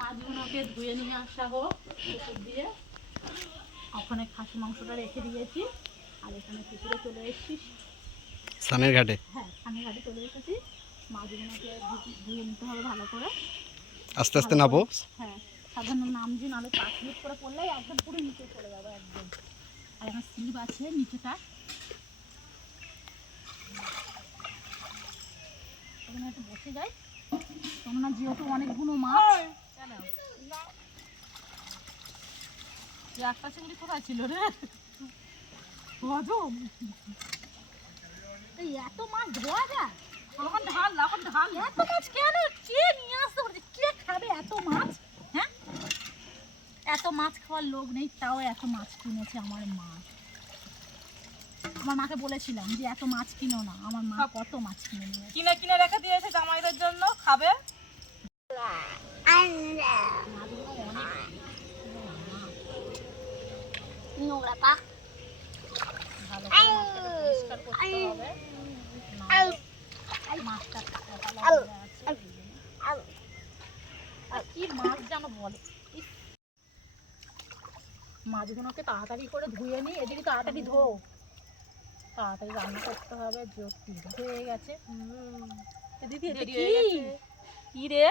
মাছগুলোকে ধুয়ে নিয়ে আসা হোক পুকুর দিয়ে। ওখানে খাসি মাংসটা রেখে দিয়েছি, আর এখানে পুকুরে চলে এসেছি, সানের ঘাটে। হ্যাঁ সামনে ঘাটে চলে এসেছি। মাছগুলোকে ধুয়ে নিতে হবে ভালো করে, আস্তে আস্তে নাবো। হ্যাঁ সাধারণ নামছি, নাহলে পা স্লিপ করে পড়লেই একদম পুরো নিচে চলে যাবে একদম। আর আমার স্লিপ আছে নিচেটা, ওখানে একটু বসে যাই, কেননা যেহেতু অনেকগুলো মাছ। একটা চিংড়ি কোথায় ছিল রে? এত মাছ ধোয়া যায়? এখন ঢাল, এখন ঢাল। এত মাছ কেন? কে নিয়ে আসতে পারছে? কে খাবে এত মাছ? হ্যাঁ, এত মাছ খাওয়ার লোক নেই, তাও এত মাছ কিনেছে আমার মা। আমার মাকে বলেছিলাম যে এত মাছ কিনো না, আমার মা কত মাছ কিনে নিয়ে কিনে কিনে রেখে দিয়েছে জামাইদের জন্য, খাবে। নোংরা পা ভালো করে মাছটাকে পরিষ্কার করতে হবে, মাছটা কি মাছ যেন বলে। মাছগুলোকে তাড়াতাড়ি করে ধুয়ে নিই, এদিকে তাড়াতাড়ি ধো, তাড়াতাড়ি রান্না করতে হবে, হয়ে গেছে। দিদি এটা কি রে?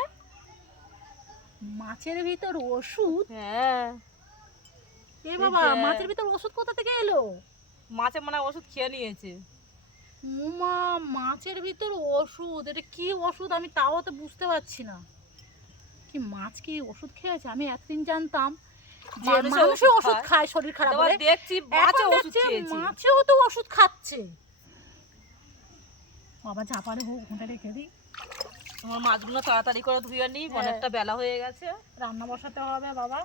মাছের ভিতর ওষুধ? হ্যাঁ। এ বাবা, মাছের ভিতর ওষুধ কোথা থেকে এলো? মাছে মনে হয় ওষুধ খেয়ে নিয়েছে। উমা, মাছের ভিতর ওষুধ? এটা কি ওষুধ আমি তাও তো বুঝতে পারছি না। কি মাছ কি ওষুধ খেয়েছে? আমি এতদিন জানতাম যে মানুষে ওষুধ খায় শরীর খারাপ হলে, দেখছি মাছও ওষুধ খেয়েছে। মাছেও তো ওষুধ খাচ্ছে। বাবা চাপারে হোক, ঘুঁটে রেখে দিই। তোমার মাছগুলো তাড়াতাড়ি করে ধুয়ে নিই, অনেকটা বেলা হয়ে গেছে। রান্না বসাতে হবে বাবা।